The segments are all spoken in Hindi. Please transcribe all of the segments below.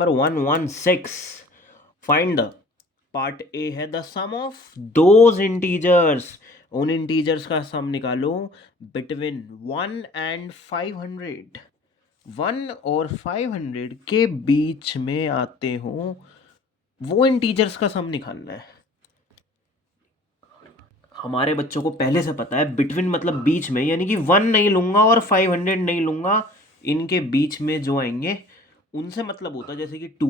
Number 116 find the part a है the sum of those integers. उन इंटीजर्स का सम निकालो बिटवीन 1 एंड 500। 1 और 500 के बीच में आते हो वो इंटीजर्स का सम निकालना है। हमारे बच्चों को पहले से पता है बिटवीन मतलब बीच में, यानी कि 1 नहीं लूंगा और 500 नहीं लूंगा, इनके बीच में जो आएंगे उनसे मतलब होता है, जैसे कि 2,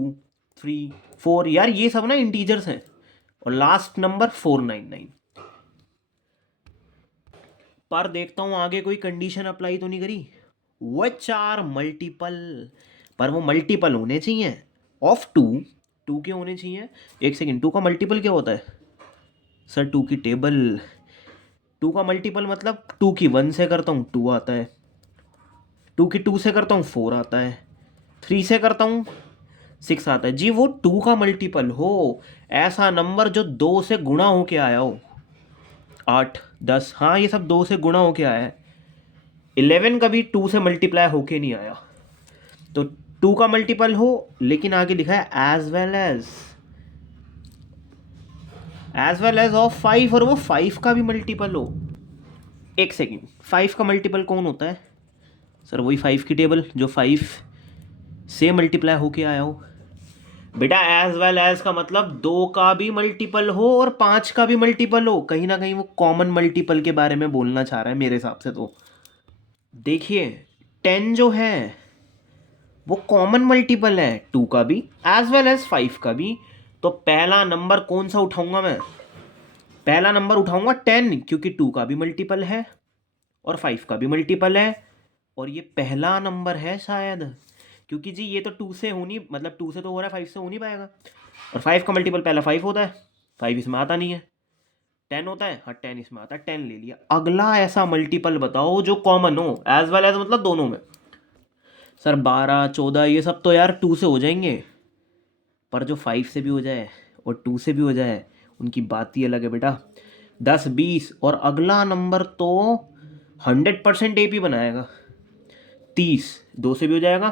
3, 4, यार ये सब ना इंटीजर्स हैं। और लास्ट नंबर 499। पर देखता हूं आगे कोई कंडीशन अप्लाई तो नहीं करी। व्हिच आर मल्टीपल, पर वो मल्टीपल होने चाहिए ऑफ 2। 2 के होने चाहिए। एक सेकेंड, 2 का मल्टीपल क्या होता है सर? 2 की टेबल। 2 का मल्टीपल मतलब 2 की 1 से करता हूँ 2 आता है, 2 की 2 से करता हूँ 4 आता है, 3 से करता हूँ 6 आता है। जी वो 2 का मल्टीपल हो ऐसा नंबर जो 2 से गुणा होके आया हो। 8, 10, हाँ ये सब 2 से गुणा होके आया है। 11 कभी 2 से मल्टीप्लाई होके नहीं आया। तो 2 का मल्टीपल हो, लेकिन आगे लिखा है एज वेल एज ऑफ 5, और वो 5 का भी मल्टीपल हो। एक सेकेंड, 5 का मल्टीपल कौन होता है सर? वही 5 की टेबल जो 5 से मल्टीप्लाई होके आया हो। बेटा एज वेल एज का मतलब 2 का भी मल्टीपल हो और 5 का भी मल्टीपल हो। कहीं ना कहीं वो कॉमन मल्टीपल के बारे में बोलना चाह रहा है मेरे हिसाब से। तो देखिए 10 जो है वो कॉमन मल्टीपल है 2 का भी एज वेल एज 5 का भी। तो पहला नंबर कौन सा उठाऊंगा मैं? पहला नंबर उठाऊंगा 10, क्योंकि 2 का भी मल्टीपल है और 5 का भी मल्टीपल है। और ये पहला नंबर है शायद, क्योंकि जी ये तो 2 से हो नहीं, मतलब 2 से तो हो रहा है, 5 से हो नहीं पाएगा। और 5 का मल्टीपल पहला 5 होता है, 5 इसमें आता नहीं है। 10 होता है, हाँ 10 इसमें आता है, 10 ले लिया। अगला ऐसा मल्टीपल बताओ जो कॉमन हो, एज वेल एज मतलब दोनों में। सर 12, 14 ये सब तो यार 2 से हो जाएंगे, पर जो 5 से भी हो जाए और 2 से भी हो जाए उनकी बात ही अलग है बेटा। 10, 20 और अगला नंबर तो 100% AP बनाएगा। 30 2 से भी हो जाएगा,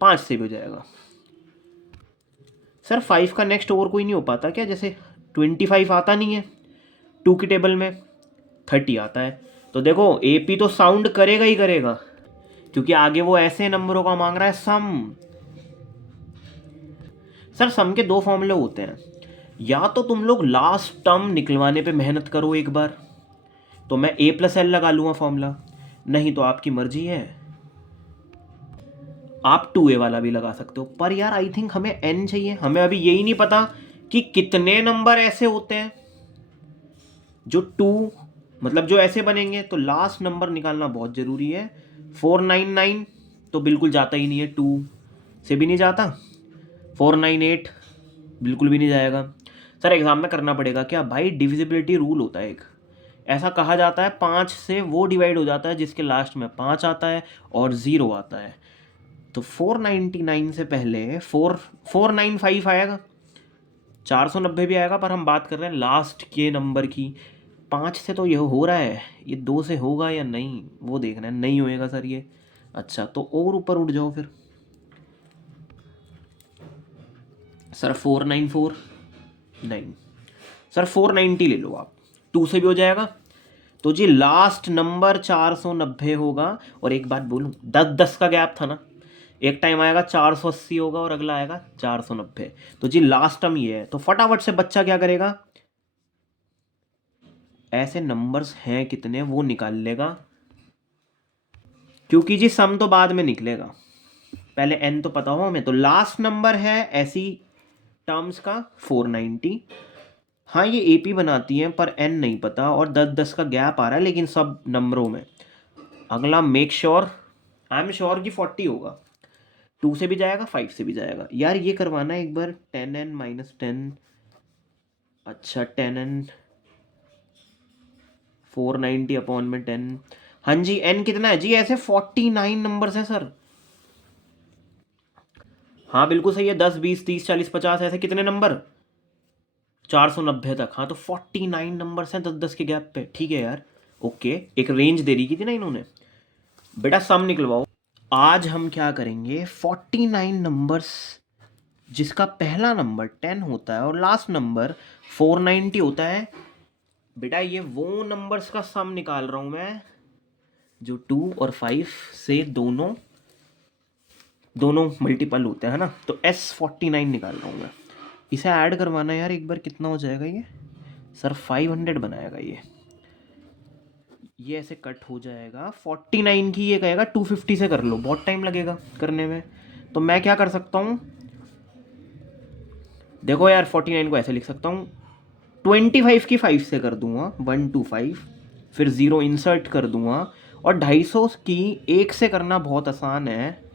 5 से भी हो जाएगा। सर 5 का नेक्स्ट और कोई नहीं हो पाता क्या? जैसे 25 आता नहीं है 2 की टेबल में, 30 आता है। तो देखो AP तो साउंड करेगा ही करेगा, क्योंकि आगे वो ऐसे नंबरों का मांग रहा है सम। सर सम के दो फॉर्मूले होते हैं, या तो तुम लोग लास्ट टर्म निकलवाने पे मेहनत करो एक बार, तो मैं A+L लगा लूँगा फॉर्मूला, नहीं तो आपकी मर्जी है, आप 2A वाला भी लगा सकते हो। पर यार आई थिंक हमें N चाहिए। हमें अभी यही नहीं पता कि कितने नंबर ऐसे होते हैं जो 2, मतलब जो ऐसे बनेंगे। तो लास्ट नंबर निकालना बहुत ज़रूरी है। 499 तो बिल्कुल जाता ही नहीं है, 2 से भी नहीं जाता। 498 बिल्कुल भी नहीं जाएगा। सर एग्ज़ाम में करना पड़ेगा क्या भाई? डिविजिबिलिटी रूल होता है एक, ऐसा कहा जाता है 5 से वो डिवाइड हो जाता है जिसके लास्ट में 5 आता है और 0 आता है। तो 499 से पहले 495 आएगा, 490 भी आएगा, पर हम बात कर रहे हैं लास्ट के नंबर की। 5 से तो यह हो रहा है, ये 2 से होगा या नहीं वो देखना है। नहीं होएगा सर ये। अच्छा तो और ऊपर उठ जाओ फिर। सर 494 नहीं, सर 490 ले लो आप, 2 से भी हो जाएगा। तो जी लास्ट नंबर 490 होगा। और एक बात बोलूं, 10-10 का गैप था ना, एक टाइम आएगा 480 होगा और अगला आएगा 490। तो जी लास्ट टर्म ये है। तो फटाफट से बच्चा क्या करेगा, ऐसे नंबर्स हैं कितने वो निकाल लेगा, क्योंकि जी सम तो बाद में निकलेगा, पहले n तो पता हो हमें। तो लास्ट नंबर है ऐसी टर्म्स का 490। हाँ ये AP बनाती हैं पर n नहीं पता, और 10-10 का गैप आ रहा है लेकिन सब नंबरों में। अगला make sure, I am sure कि 40 होगा। 2 से भी जाएगा, 5 से भी जाएगा। यार ये करवाना है एक बार, 10n-10। अच्छा 10n 490 अपॉन में 10। हाँ जी n कितना है जी? ऐसे 49 नंबर्स हैं सर। हाँ बिल्कुल सही है, 10, 20, 30, 40, 50 ऐसे कितने नंबर? 490 तक। हाँ तो 49 नंबर्स हैं 10-10 के गैप पे। ठीक है यार, ओके। एक रेंज दे रही थी ना इन्होंने। बेटा सम निकलवाओ। आज हम क्या करेंगे, 49 नंबर्स जिसका पहला नंबर 10 होता है और लास्ट नंबर 490 होता है। बेटा ये वो नंबर्स का सम निकाल रहा हूँ मैं जो 2 और 5 से दोनों मल्टीपल होते हैं ना। तो S49 निकाल रहा हूँ मैं। इसे ऐड करवाना यार एक बार, कितना हो जाएगा ये सर? 500 बनाएगा ये ऐसे कट हो जाएगा। 49 की ये कहेगा 250 से कर लो, बहुत टाइम लगेगा करने में। तो मैं क्या कर सकता हूँ, देखो यार 49 को ऐसे लिख सकता हूँ, 25 की 5 से कर दूंगा 125, फिर 0 इंसर्ट कर दूंगा। और 250 की 1 से करना बहुत आसान है।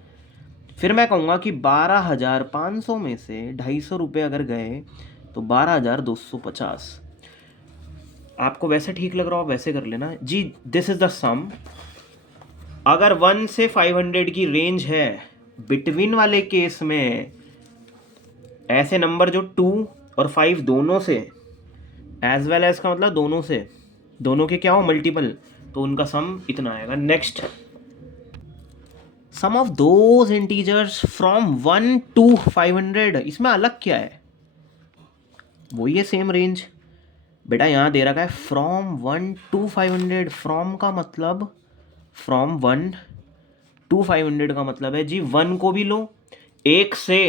फिर मैं कहूँगा कि 12,500 में से 250 रुपये अगर गए तो 12,250। आपको वैसे ठीक लग रहा हो वैसे कर लेना जी। दिस इज द सम। अगर 1 से 500 की रेंज है बिटवीन वाले केस में, ऐसे नंबर जो 2 और 5 दोनों से, एज वेल एज का मतलब दोनों से, दोनों के क्या हो मल्टीपल, तो उनका सम इतना आएगा। Next, sum of those integers from 1 to 500। इसमें अलग क्या है? वही है सेम रेंज। बेटा यहाँ दे रखा है फ्रॉम 1 to 500। फ्रॉम का मतलब, फ्रॉम 1 to 500 का मतलब है जी 1 को भी लो 1 से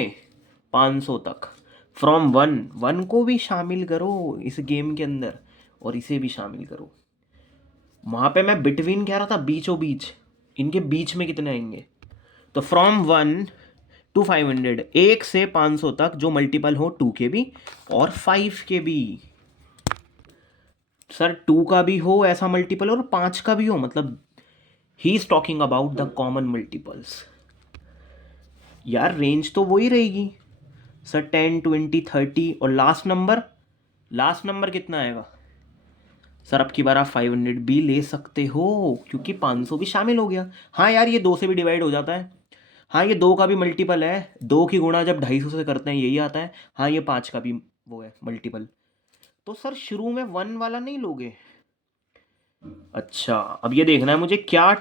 500 तक। फ्रॉम 1 को भी शामिल करो इस गेम के अंदर और इसे भी शामिल करो। वहाँ पे मैं बिटवीन कह रहा था, बीचों बीच, इनके बीच में कितने आएंगे। तो फ्रॉम 1 to 500, 1 से 500 तक जो मल्टीपल हो 2 के भी और 5 के भी। सर 2 का भी हो ऐसा मल्टीपल और 5 का भी हो, मतलब he is talking about the common multiples. यार रेंज तो वही रहेगी सर, 10, 20, 30 और लास्ट नंबर कितना आएगा सर? अब की बार आप 500 भी ले सकते हो क्योंकि 500 भी शामिल हो गया। हाँ यार ये 2 से भी डिवाइड हो जाता है। हाँ ये 2 का भी मल्टीपल है, 2 की गुणा जब 250 से करते हैं यही आता है। हाँ ये 5 का भी वो है मल्टीपल। तो सर शुरू में 1 वाला नहीं लोगे? अच्छा अब ये देखना है मुझे, क्या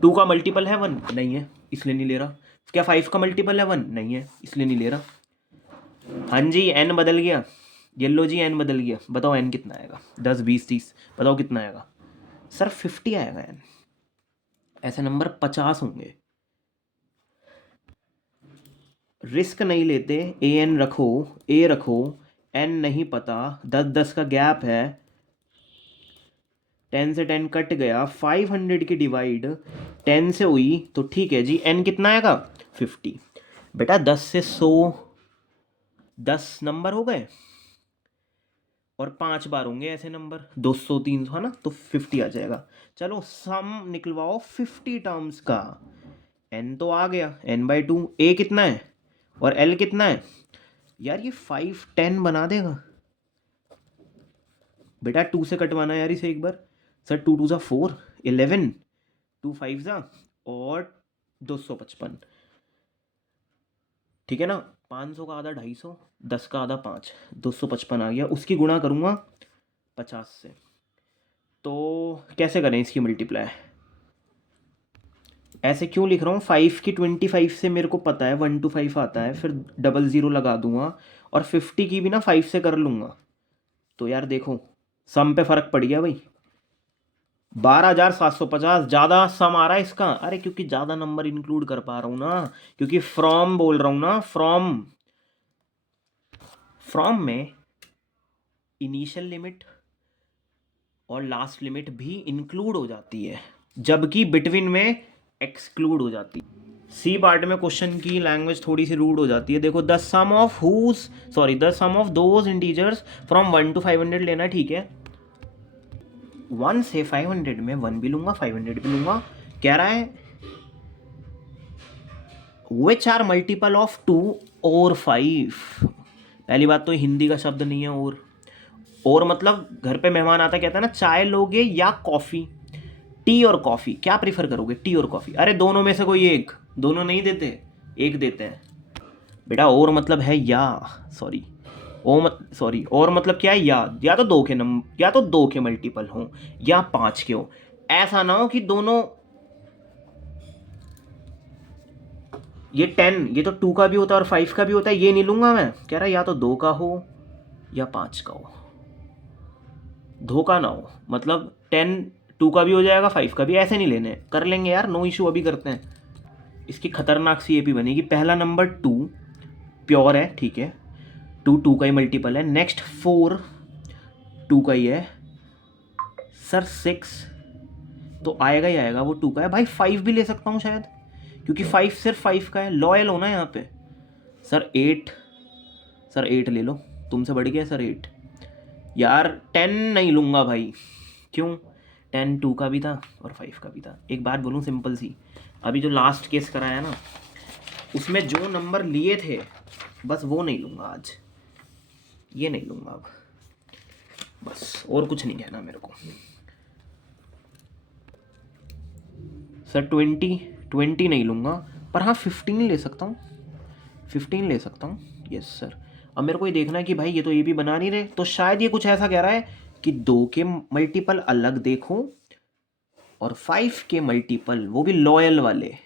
2 का मल्टीपल है 1? नहीं है इसलिए नहीं ले रहा। क्या 5 का मल्टीपल है 1? नहीं है इसलिए नहीं ले रहा। हाँ जी n बदल गया, येलो जी n बदल गया। बताओ n कितना आएगा? 10, 20, 30, बताओ कितना आएगा सर? 50 आएगा n। ऐसे नंबर 50 होंगे। रिस्क नहीं लेते, an रखो, a रखो, n नहीं पता, 10 का गैप है, 10 से 10 कट गया, 500 की डिवाइड 10 से हुई तो ठीक है जी। n कितना आएगा? 50। बेटा 10 से 100 10 नंबर हो गए और 5 बार होंगे ऐसे नंबर, 200, 300 है ना, तो 50 आ जाएगा। चलो सम निकलवाओ 50 टर्म्स का। n तो आ गया, n/2। a कितना है और l कितना है? यार ये 5 10 बना देगा। बेटा 2 से कटवाना यार इसे एक बार। सर 2 2 4, 11, 2 5 और 255, ठीक है ना। 500 का आधा 250, 10 का आधा 5, 255 आ गया। उसकी गुणा करूँगा 50 से। तो कैसे करें इसकी मल्टीप्लाई? ऐसे क्यों लिख रहा हूँ? 5 की 25 से मेरे को पता है 1 to 5 आता है, फिर 00 लगा दूंगा और 50 की भी ना 5 से कर लूँगा। तो यार देखो सम पे फ़र्क पड़ गया भाई, 12,750 ज़्यादा सम आ रहा है इसका। अरे क्योंकि ज़्यादा नंबर इंक्लूड कर पा रहा हूँ ना, क्योंकि फ्रॉम बोल रहा हूँ ना। फ्रॉम में इनिशियल लिमिट और लास्ट लिमिट भी इंक्लूड हो जाती है, जबकि बिटवीन में एक्सक्लूड हो जाती है। सी पार्ट में क्वेश्चन की लैंग्वेज थोड़ी सी रूड हो जाती है। देखो the sum of those integers from 1 to 500 लेना, ठीक है। 1 से 500 में 1 भी लूंगा 500 भी लूंगा। कह रहा है विच आर मल्टीपल ऑफ 2 और 5। पहली बात तो हिंदी का शब्द नहीं है और मतलब घर पे मेहमान आता कहता है ना चाय लोगे या कॉफ़ी, टी और कॉफ़ी क्या प्रीफर करोगे? टी और कॉफ़ी। अरे दोनों में से कोई एक, दोनों नहीं देते, एक देते हैं बेटा। और मतलब है या, और मतलब क्या है? या तो 2 के नंबर, या तो 2 के मल्टीपल हो या 5 के हो। ऐसा ना हो कि दोनों ये 10, ये तो 2 का भी होता है और 5 का भी होता है, ये नहीं लूँगा मैं। कह रहा या तो 2 का हो या 5 का हो, धोखा ना हो। मतलब 10 2 का भी हो जाएगा, 5 का भी, ऐसे नहीं लेने। कर लेंगे यार, नो इशू, अभी करते हैं। इसकी खतरनाक सी एपी बनेगी। पहला नंबर 2 प्योर है, ठीक है, 2 का ही मल्टीपल है। नेक्स्ट 4 2 का ही है सर। 6 तो आएगा ही आएगा, वो 2 का है भाई। 5 भी ले सकता हूँ शायद, क्योंकि 5 सिर्फ 5 का है। लॉयल होना यहाँ पे। सर 8, सर 8 ले लो, तुमसे बढ़ गया सर 8। यार 10 नहीं लूँगा भाई। क्यों? 10 2 का भी था और 5 का भी था। एक बात बोलूँ सिंपल सी, अभी जो लास्ट केस कराया ना, उसमें जो नंबर लिए थे बस वो नहीं लूँगा आज, ये नहीं लूँगा अब, बस और कुछ नहीं कहना मेरे को। सर 20 नहीं लूँगा, पर हाँ 15 ले सकता हूँ, 15 ले सकता हूँ, यस सर। अब मेरे को ये देखना है कि भाई ये तो ये भी बना नहीं रहे, तो शायद ये कुछ ऐसा कह रहा है कि 2 के मल्टीपल अलग देखो और 5 के मल्टीपल, वो भी लॉयल वाले,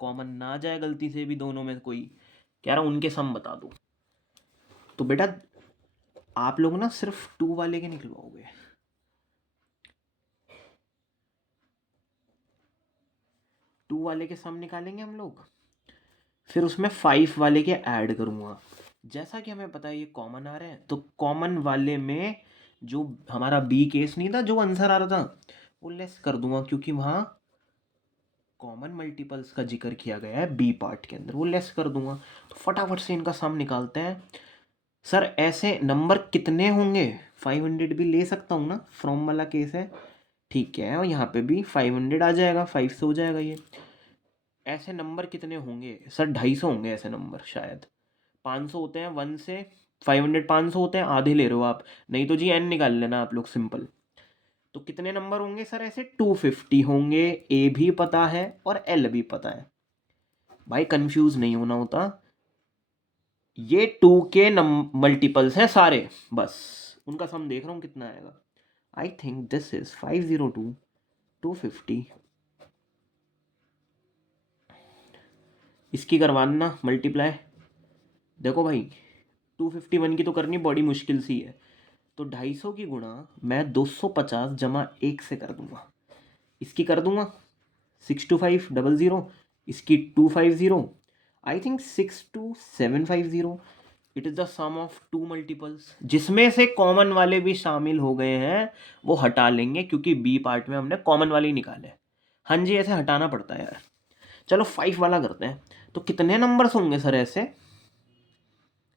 कॉमन ना जाए गलती से भी दोनों में कोई। कह रहा हूँ उनके सम बता दो। तो बेटा आप लोग ना सिर्फ 2 वाले के निकलवाओगे, 2 वाले के सम निकालेंगे हम लोग, फिर उसमें 5 वाले के ऐड करूँगा। जैसा कि हमें पता है ये कॉमन आ रहे हैं, तो कॉमन वाले में जो हमारा बी केस नहीं था, जो आंसर आ रहा था, वो लेस कर दूंगा, क्योंकि वहाँ कॉमन मल्टीपल्स का जिक्र किया गया है बी पार्ट के अंदर, वो लेस कर दूंगा। तो फटाफट से इनका सम निकालते हैं। सर ऐसे नंबर कितने होंगे? 500 भी ले सकता हूँ ना, फ्रॉम वाला केस है, ठीक है, और यहाँ पे भी 500 आ जाएगा, 5 से हो जाएगा ये। ऐसे नंबर कितने होंगे? सर 250 होंगे ऐसे नंबर शायद। 500 होते हैं 1 से 500, 500 होते हैं, आधे ले रहे हो आप, नहीं तो जी एन निकाल लेना आप लोग सिंपल। तो कितने नंबर होंगे सर ऐसे? 250 होंगे। ए भी पता है और एल भी पता है भाई, कंफ्यूज नहीं होना होता। ये 2 के मल्टीपल्स हैं सारे, बस उनका सम देख रहा हूँ कितना आएगा। I think this is 502 250। इसकी करवाना मल्टीप्लाई। देखो भाई 251 की तो करनी बड़ी मुश्किल सी है, तो 250 की गुणा मैं 250 जमा 1 से कर दूंगा। इसकी कर दूंगा 62500, इसकी 250, I think 62750। It is the sum of 2 multiples, जिसमें से कॉमन वाले भी शामिल हो गए हैं, वो हटा लेंगे क्योंकि बी पार्ट में हमने कॉमन वाले ही निकाले। हाँ जी, ऐसे हटाना पड़ता है यार। चलो 5 वाला करते हैं। तो कितने नंबर्स होंगे सर ऐसे?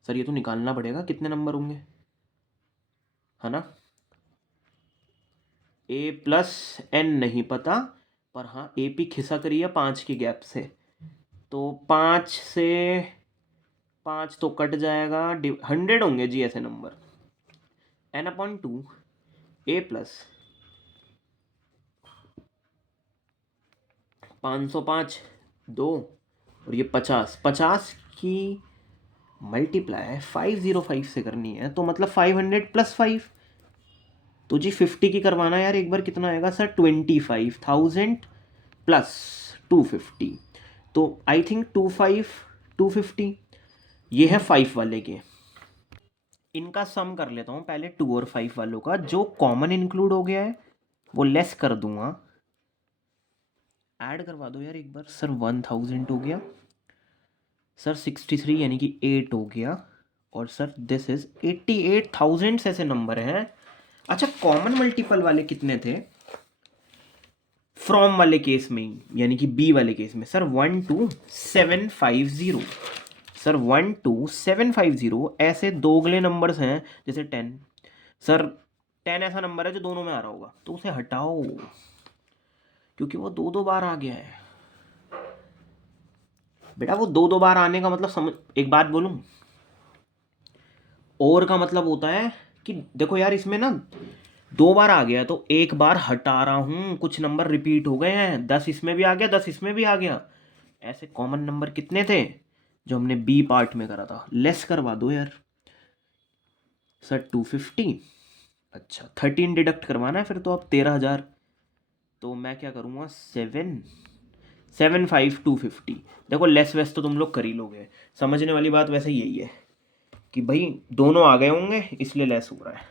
सर ये तो निकालना पड़ेगा कितने नंबर होंगे, है ना। ए प्लस एन नहीं पता, पर हाँ ए पी खिसक रही है 5 के गैप से, तो 5 से 5 तो कट जाएगा, 100 होंगे जी ऐसे नंबर। n/2 ए प्लस 505 2 और ये 50 की मल्टीप्लाई 505 से करनी है, तो मतलब 500 + 5। तो जी 50 की करवाना यार एक बार, कितना आएगा सर? 25,000 प्लस 250, तो आई थिंक 250। ये है 5 वाले के। इनका सम कर लेता हूँ पहले 2 और 5 वालों का। जो कॉमन इंक्लूड हो गया है वो लेस कर दूंगा। ऐड करवा दो यार एक बार सर। 1000 हो गया सर, 63 यानी कि 8 हो गया, और सर दिस इज 88,000 ऐसे नंबर हैं। अच्छा कॉमन मल्टीपल वाले कितने थे फ्रॉम वाले केस में, यानी कि बी वाले केस में? सर 12750। सर 12750 ऐसे दोगले नंबर्स हैं जैसे 10। सर 10 ऐसा नंबर है जो दोनों में आ रहा होगा, तो उसे हटाओ क्योंकि वो 2 बार आ गया है बेटा। वो 2 बार आने का मतलब समझ, एक बात बोलूं, और का मतलब होता है कि देखो यार इसमें ना 2 बार आ गया, तो एक बार हटा रहा हूं, कुछ नंबर रिपीट हो गए हैं, 10 इसमें भी आ गया, 10 इसमें भी आ गया। ऐसे कॉमन नंबर कितने थे जो हमने बी पार्ट में करा था? लेस करवा दो यार सर। 250, अच्छा 13 डिडक्ट करवाना है फिर तो अब 13,000। तो मैं क्या करूँगा, 7 7 5 250। देखो लेस वेस तो तुम लोग कर ही लोगे, समझने वाली बात वैसे यही है कि भाई दोनों आ गए होंगे इसलिए लेस हो रहा है।